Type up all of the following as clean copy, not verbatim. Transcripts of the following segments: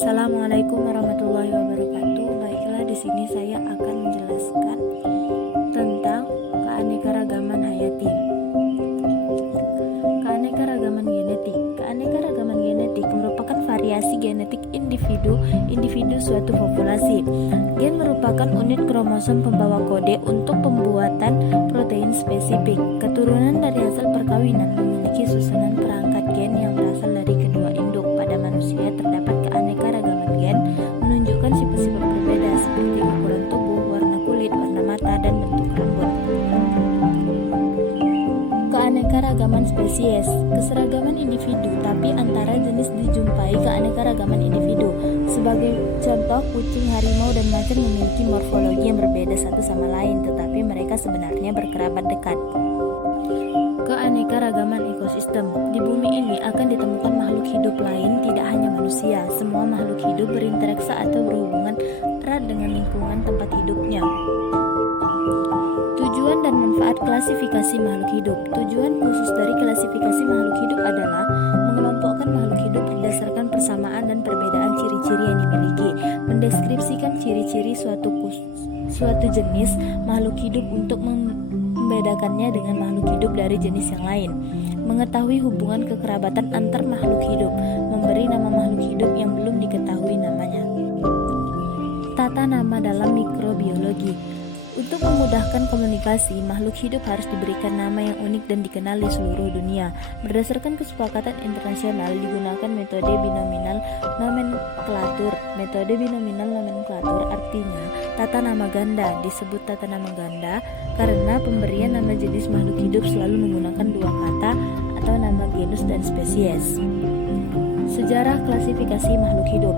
Assalamualaikum warahmatullahi wabarakatuh. Baiklah, di sini saya akan menjelaskan tentang keanekaragaman hayati. Keanekaragaman genetik. Keanekaragaman genetik merupakan variasi genetik individu suatu populasi. Gen merupakan unit kromosom pembawa kode untuk pembuatan protein spesifik. Keturunan dari hasil perkawinan memiliki susunan perangkat gen yang berasal dari kedua induk. Pada manusia terdapat keanekaragaman gen menunjukkan sifat-sifat berbeda seperti ukuran tubuh, warna kulit, warna mata, dan bentuk rambut. Keanekaragaman spesies, keseragaman individu, tapi antara jenis dijumpai keanekaragaman individu. Sebagai contoh, kucing, harimau, dan macan memiliki morfologi yang berbeda satu sama lain, tetapi mereka sebenarnya berkerabat dekat. Keanekaragaman ekosistem. Di bumi ini akan ditemukan makhluk hidup lain, tidak hanya manusia. Semua makhluk hidup berinteraksi atau berhubungan erat dengan lingkungan tempat hidupnya. Tujuan dan manfaat klasifikasi makhluk hidup. Tujuan khusus dari klasifikasi makhluk hidup adalah mengelompokkan makhluk hidup berdasarkan persamaan dan perbedaan ciri-ciri yang dimiliki, mendeskripsikan ciri-ciri suatu jenis makhluk hidup untuk membedakannya dengan makhluk hidup dari jenis yang lain, mengetahui hubungan kekerabatan antar makhluk hidup, memberi nama makhluk hidup yang belum diketahui namanya. Tata nama dalam mikrobiologi. Untuk memudahkan komunikasi, makhluk hidup harus diberikan nama yang unik dan dikenal di seluruh dunia. Berdasarkan kesepakatan internasional, digunakan metode binominal nomenklatur. Metode binominal nomenklatur artinya tata nama ganda. Disebut tata nama ganda karena pemberian nama jenis makhluk hidup selalu menggunakan dua kata atau nama genus dan spesies. Sejarah klasifikasi makhluk hidup.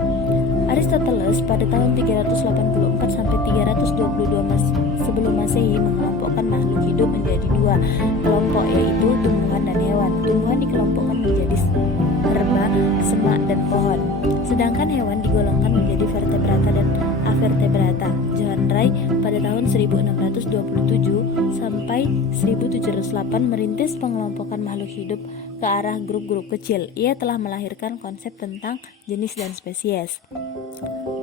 Aristoteles pada tahun 384 sampai 322 sebelum Masehi mengelompokkan makhluk hidup menjadi dua kelompok, yaitu tumbuhan dan hewan. Tumbuhan dikelompokkan menjadi herba, semak, dan pohon. Sedangkan hewan digolongkan menjadi vertebrata dan avertebrata. John Ray pada tahun 1627 sampai 1708 merintis pengelompokan makhluk hidup ke arah grup-grup kecil. Ia telah melahirkan konsep tentang jenis dan spesies.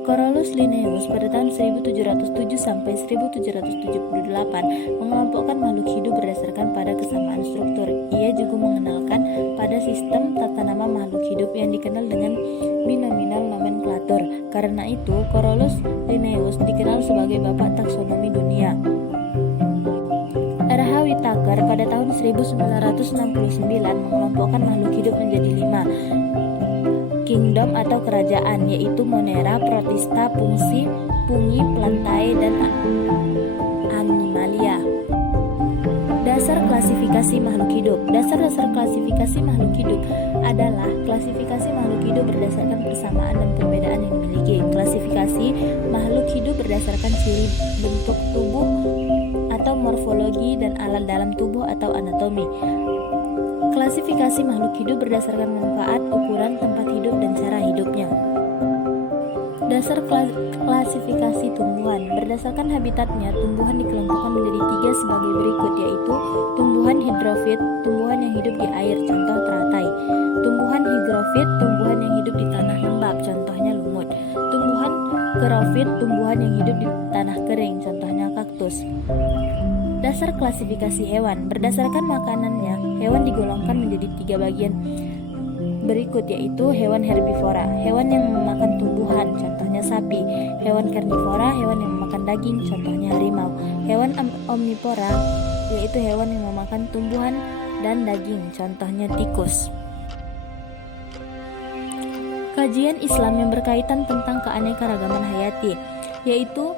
Carolus Linnaeus pada tahun 1707 sampai 1778 mengelompokkan makhluk hidup berdasarkan pada kesamaan struktur. Ia juga mengenalkan pada sistem tata nama makhluk hidup yang dikenal dengan binominal nomenklatur. Karena itu, Carolus Linnaeus dikenal sebagai bapak taksonomi dunia. R.H. Whitaker pada tahun 1969 mengelompokkan makhluk hidup menjadi 5 kingdom atau kerajaan, yaitu Monera, Protista, Pungi, Plantae, dan Animalia. Dasar klasifikasi makhluk hidup. Dasar-dasar klasifikasi makhluk hidup adalah klasifikasi makhluk hidup berdasarkan persamaan dan perbedaan yang dimiliki. Klasifikasi makhluk hidup berdasarkan ciri bentuk tubuh atau morfologi dan alat dalam tubuh atau anatomi. Klasifikasi makhluk hidup berdasarkan manfaat, ukuran, tempat hidup, dan cara hidupnya. Dasar klasifikasi tumbuhan. Berdasarkan habitatnya, tumbuhan dikelompokkan menjadi 3 sebagai berikut, yaitu tumbuhan hidrofit, tumbuhan yang hidup di air, contoh teratai. Tumbuhan higrofit, tumbuhan yang hidup di tanah lembab, contohnya lumut. Tumbuhan xerofit, tumbuhan yang hidup di tanah kering, contohnya kaktus. Dasar klasifikasi hewan. Berdasarkan makanannya, hewan digolongkan menjadi 3 bagian berikut, yaitu hewan herbivora, hewan yang memakan tumbuhan, contohnya sapi. Hewan karnivora, hewan yang memakan daging, contohnya harimau. Hewan omnivora, yaitu hewan yang memakan tumbuhan dan daging, contohnya tikus. Kajian Islam yang berkaitan tentang keanekaragaman hayati, yaitu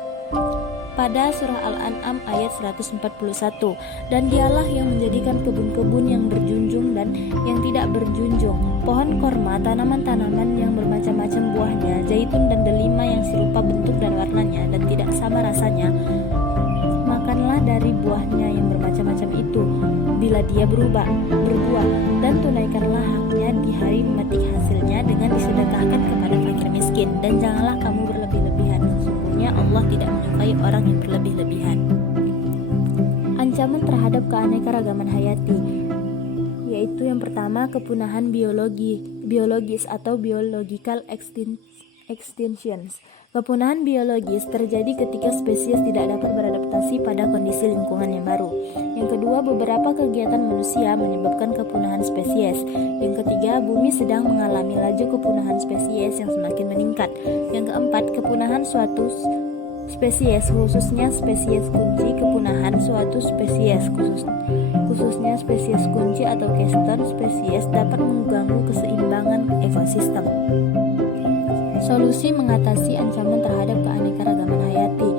pada surah Al-An'am ayat 141, dan dialah yang menjadikan kebun-kebun yang berjunjung dan yang tidak berjunjung, pohon korma, tanaman-tanaman yang bermacam-macam buahnya, zaitun dan delima yang serupa bentuk dan warnanya dan tidak sama rasanya. Makanlah dari buahnya yang bermacam-macam itu bila dia berbuah, dan tunaikanlah haknya di hari memetik hasilnya dengan disedekahkan kepada fakir miskin, dan janganlah kamu berlebih-lebihan. Sesungguhnya Allah tidak menyukai orang yang berlebih-lebihan. Ancaman terhadap keanekaragaman hayati, yaitu yang pertama, kepunahan biologis atau biological extinctions. Kepunahan biologis terjadi ketika spesies tidak dapat beradaptasi pada kondisi lingkungan yang baru. Yang kedua, beberapa kegiatan manusia menyebabkan kepunahan spesies. Yang ketiga, bumi sedang mengalami laju kepunahan spesies yang semakin meningkat. Yang keempat, kepunahan suatu spesies, khususnya spesies kunci. Kepunahan suatu spesies, khususnya spesies kunci atau keystone spesies, dapat mengganggu keseimbangan ekosistem. Solusi mengatasi ancaman terhadap keanekaragaman hayati.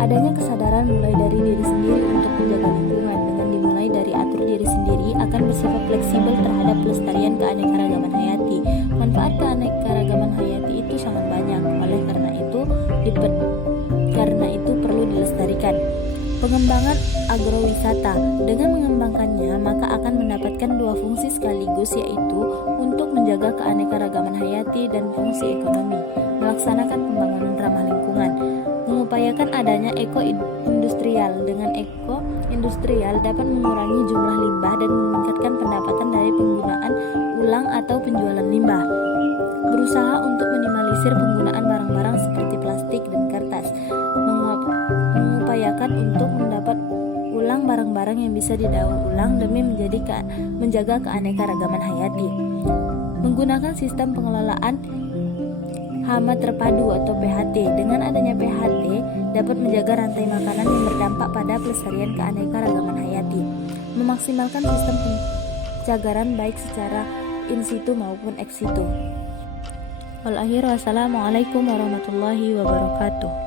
Adanya kesadaran mulai dari diri sendiri untuk menjaga lingkungan. Dengan dimulai dari atur diri sendiri akan bersifat fleksibel terhadap pelestarian keanekaragaman hayati. Manfaat keanekaragaman hayati itu sangat banyak. Oleh karena itu perlu dilestarikan. Pengembangan agrowisata. Dengan mengembangkannya, maka akan mendapatkan dua fungsi sekaligus, yaitu untuk menjaga keanekaragaman hayati dan fungsi ekonomi, melaksanakan pembangunan ramah lingkungan, mengupayakan adanya eko-industrial. Dengan eko-industrial dapat mengurangi jumlah limbah dan meningkatkan pendapatan dari penggunaan ulang atau penjualan limbah. Berusaha untuk minimalisir penggunaan barang-barang seperti plastik dan kertas, mengupayakan untuk mendapat ulang barang-barang yang bisa didaur ulang demi menjaga keanekaragaman hayati. Menggunakan sistem pengelolaan hama terpadu atau PHT. Dengan adanya PHT dapat menjaga rantai makanan yang berdampak pada pelestarian keanekaragaman hayati. Memaksimalkan sistem pencagaran baik secara in situ maupun ex situ. Wassalamualaikum warahmatullahi wabarakatuh.